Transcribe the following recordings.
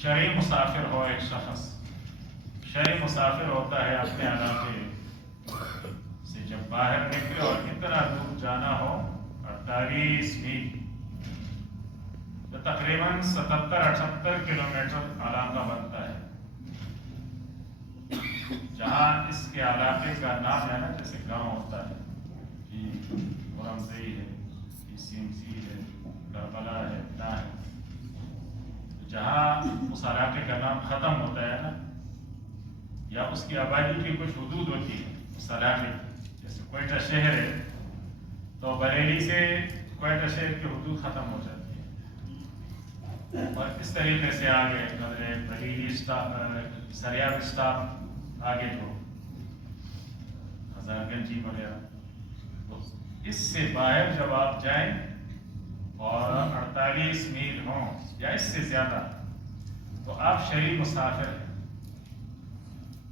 شرعی مسافر ہو ایک شخص، شرعی مسافر ہوتا ہے اپنے علاقے سے جب باہر نکلے اور اتنا دور جانا ہو 48 میل، تو تقریباً 77-78 کلومیٹر علاقہ بنتا ہے، جہاں اس کے علاقے کا نام ہے نا، جیسے گاؤں ہوتا ہے کہ مرمزئی ہے، کہ سیمسی ہے، کربلا ہے، نا ہے، جہاں اس علاقے کا نام ختم ہوتا ہے نا، یا اس کی آبادی کی کچھ حدود ہوتی ہے اس علاقے کی، جیسے کوئٹہ شہر ہے تو بریلی سے کوئٹہ شہر کی حدود ختم ہو جاتی ہے، اور اس طریقے سے آگے بریلی سریاب اسٹاف آگے تو ہزار گنجی وغیرہ، تو اس سے باہر جب آپ جائیں اور 48 میل ہوں یا اس سے زیادہ، تو آپ شرعی مسافر ہیں،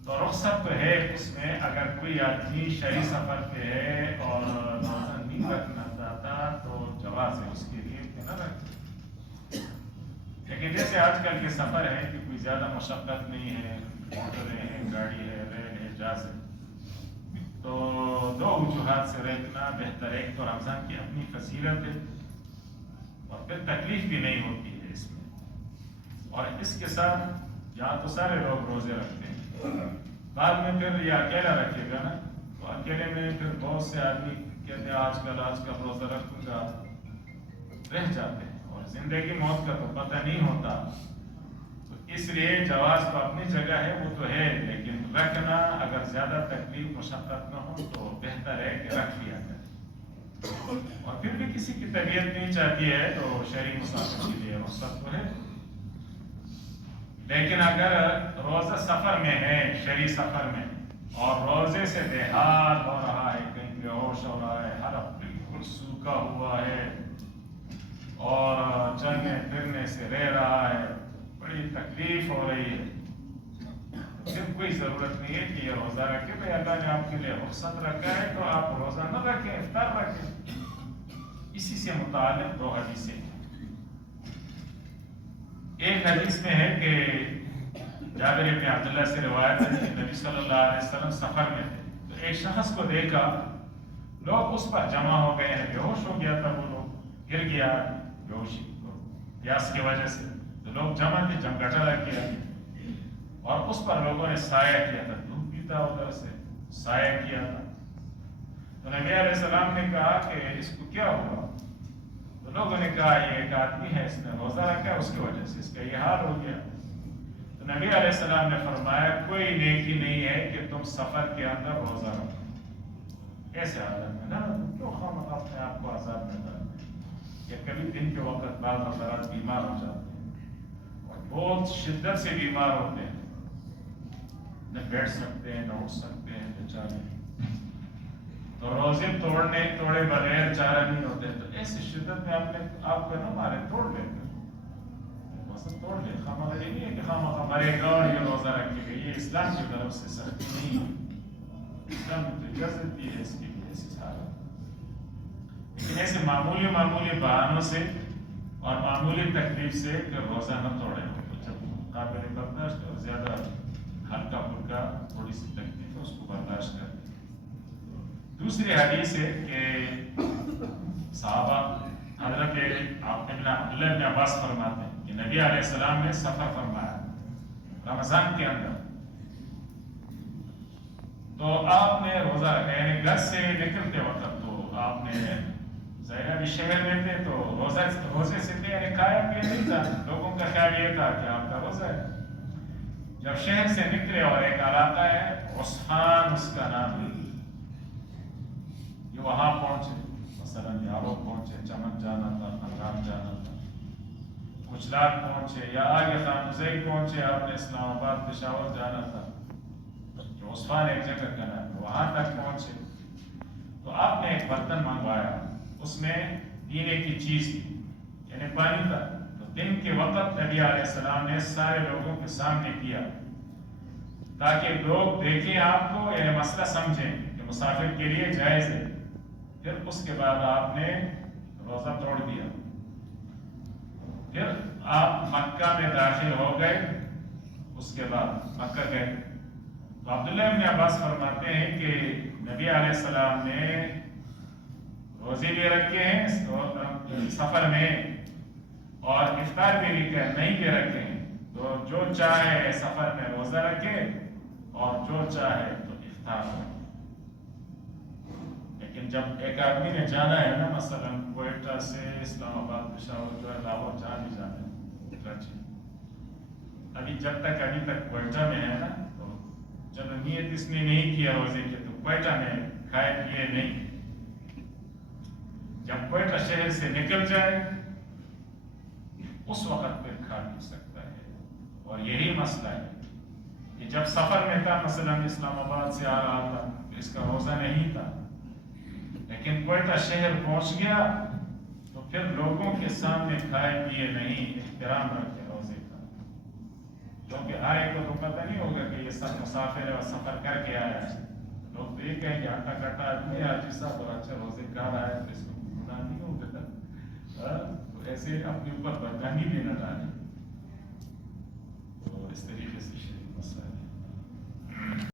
تو رخصت تو ہے اس میں، اگر کوئی آدمی شرعی سفر پہ ہے اور روزہ نہیں رکھنا چاہتا تو جواز ہے اس کے لیے کہ نہ رکھے، لیکن جیسے آج کل کے سفر ہے کہ کوئی زیادہ مشقت نہیں ہے، موٹریں ہیں، گاڑی ہے، ریل ہے، جہاز ہے، تو دو وجوہات سے رکھنا بہتر ہے، ایک تو رمضان کی اپنی فضیلت ہے اور پھر تکلیف بھی نہیں ہوتی ہے اس میں، اور اس کے ساتھ یہاں تو سارے لوگ روزے رکھتے ہیں، بعد میں پھر یہ اکیلا رکھے گا نا، تو اکیلے میں پھر بہت سے آدمی کہتے ہیں آج کل روزہ رکھوں گا، رہ جاتے ہیں، اور زندگی موت کا تو پتہ نہیں ہوتا، تو اس لیے جواز تو اپنی جگہ ہے، وہ تو ہے، لیکن رکھنا اگر زیادہ تکلیف مشقت نہ ہو تو بہتر ہے کہ رکھ لیا جائے، اور پھر بھی کسی کی طبیعت نہیں چاہتی ہے تو شرعی مسافر کے لیے رخصت تو ہے، لیکن اگر روزہ سفر میں ہے، شرعی سفر میں، اور روزے سے بے حال ہو رہا ہے، کہیں بے ہوش ہو رہا ہے، حلق بالکل سوکھا ہوا ہے اور چلنے پھرنے سے رہ رہا ہے، بڑی تکلیف ہو رہی ہے، پھر کوئی ضرورت نہیں ہے کہ یہ روزہ رکھے، بھائی اللہ نے آپ کے لیے رخصت رکھا ہے تو آپ روزہ نہ رکھیں، افطار رکھیں۔ اسی سے متعلق دو حدیثیں ہیں، ایک حدیث میں ہے کہ جابر بن عبداللہ سے روایت ہے کہ نبی صلی اللہ علیہ وسلم سفر میں تھے، تو ایک شخص کو دیکھا، لوگ اس پر جمع ہو گئے ہیں، بے ہوش ہو گیا تھا، وہ لوگ گر گیا بے ہوشی پیاس کی وجہ سے، تو لوگ جمع تھے، جمگٹا لگ گیا، اور اس پر لوگوں نے سایہ کیا تھا، دودھ پیتا ادھر سے سایہ کیا تھا، تو نبی علیہ السلام نے کہا کہ اس کو کیا ہوا، تو لوگوں نے کہا یہ ایک آدمی ہے، اس نے روزہ رکھا ہے، اس کی وجہ سے اس کا یہ حال ہو گیا، تو نبی علیہ السلام نے فرمایا کوئی نیکی نہیں ہے کہ تم سفر کے اندر روزہ رکھو، ایسے حالت میں نا کیوں خواہ اپنے آپ کو عذاب میں ڈالتے ہیں، یا کبھی دن کے وقت بعض حضرات بیمار ہو جاتے ہیں اور بہت شدت سے بیمار ہوتے ہیں، نہ بیٹھ سکتے ہیں، نہ اٹھ سکتے ہیں بیچارے، تو روزے توڑے بغیر چارہ نہیں ہوتے، تو ایسی شدت میں آپ کو نہ مارے، توڑ لیتے روزہ توڑ لے، خامہ یہ نہیں ہے کہ خامہ مرے گا اور یہ روزہ رکھے گا، یہ اسلام کی طرف سے سختی نہیں ہے، اسلام کی تو اجازت دی ہے اس کے لیے ایسی حالت، لیکن ایسے معمولی بہانوں سے اور معمولی تکلیف سے کہ روزہ نہ توڑے، تو جب قابل برداشت اور زیادہ ہلکا پھلکا تھوڑی سی تکلیف ہے اس کو برداشت کرتے۔ دوسری حدیث ہے کہ صحابہ حضرت عبداللہ بن عباس فرماتے ہیں کہ نبی علیہ السلام نے سفر فرمایا رمضان کے اندر، تو آپ نے روزہ رکھا، یعنی گھر سے نکلتے وقت تو آپ نے ظاہر ابھی شہر میں تھے تو روزے سے تھے، یعنی کھایا پیا نہیں تھا، لوگوں کا خیال یہ تھا کہ آپ کا روزہ ہے، جب شہر سے نکلے اور ایک علاقہ ہے عسفان اس کا نام ہے، یہ وہاں پہنچے، مثلا یارو پہنچے، چمن جانا تھا، خلرام جانا تھا، کچلاک پہنچے، یا آگے خان زئی پہنچے، آپ نے اسلام آباد پشاور جانا تھا، جو عثمان ایک جگہ کا نام ہے، وہاں تک پہنچے، تو آپ نے ایک برتن منگوایا، اس میں پینے کی چیز تھی، یعنی پانی تھا، تو دن کے وقت نبی علیہ السلام نے سارے لوگوں کے سامنے کیا تاکہ لوگ دیکھیں آپ کو، یعنی مسئلہ سمجھیں کہ مسافر کے لیے جائز ہے، پھر اس کے بعد آپ نے روزہ توڑ دیا، پھر آپ مکہ میں داخل ہو گئے، اس کے بعد مکہ گئے تو عبداللہ ابن عباس فرماتے ہیں کہ نبی علیہ السلام نے روزے بھی رکھے ہیں سفر میں، اور افطار بھی نہیں بھی رکھے ہیں، تو جو چاہے سفر میں روزہ رکھے اور جو چاہے تو افطار رکھے۔ لیکن جب ایک آدمی نے جانا ہے نا، مثلا کوئٹہ سے اسلام آباد پشاور جو ہے لاہور جان بھی جانا ہے کراچی، ابھی تک کوئٹہ میں ہے نا، تو جب نیت اس نے نہیں کیا روزے کی تو کوئٹہ میں کھائے پیے نہیں، جب کوئٹہ شہر سے نکل جائے اس وقت پھر کھا پی سکتا ہے۔ اور یہی مسئلہ ہے کہ جب سفر میں تھا، مثلا اسلام آباد سے آ رہا تھا تو اس کا روزہ نہیں تھا، لیکن کوئٹہ شہر پہنچ گیا تو پھر لوگوں کے سامنے کھائے پیے نہیں، احترام رکھے روزے کا، کیونکہ آئے کو تو پتہ نہیں ہوگا کہ یہ سب مسافر ہے اور سفر کر کے آیا ہے، لوگ تو یہ کہیں گے آٹا کٹا آدمی حاجی صاحب اور اچھا روزے کھا رہا ہے تو اس کو گناہ نہیں ہوگا، تو ایسے اپنے اوپر بدنامی بھی نہ ڈالیں۔ تو اس طریقے سے شریف مسئلہ ہے۔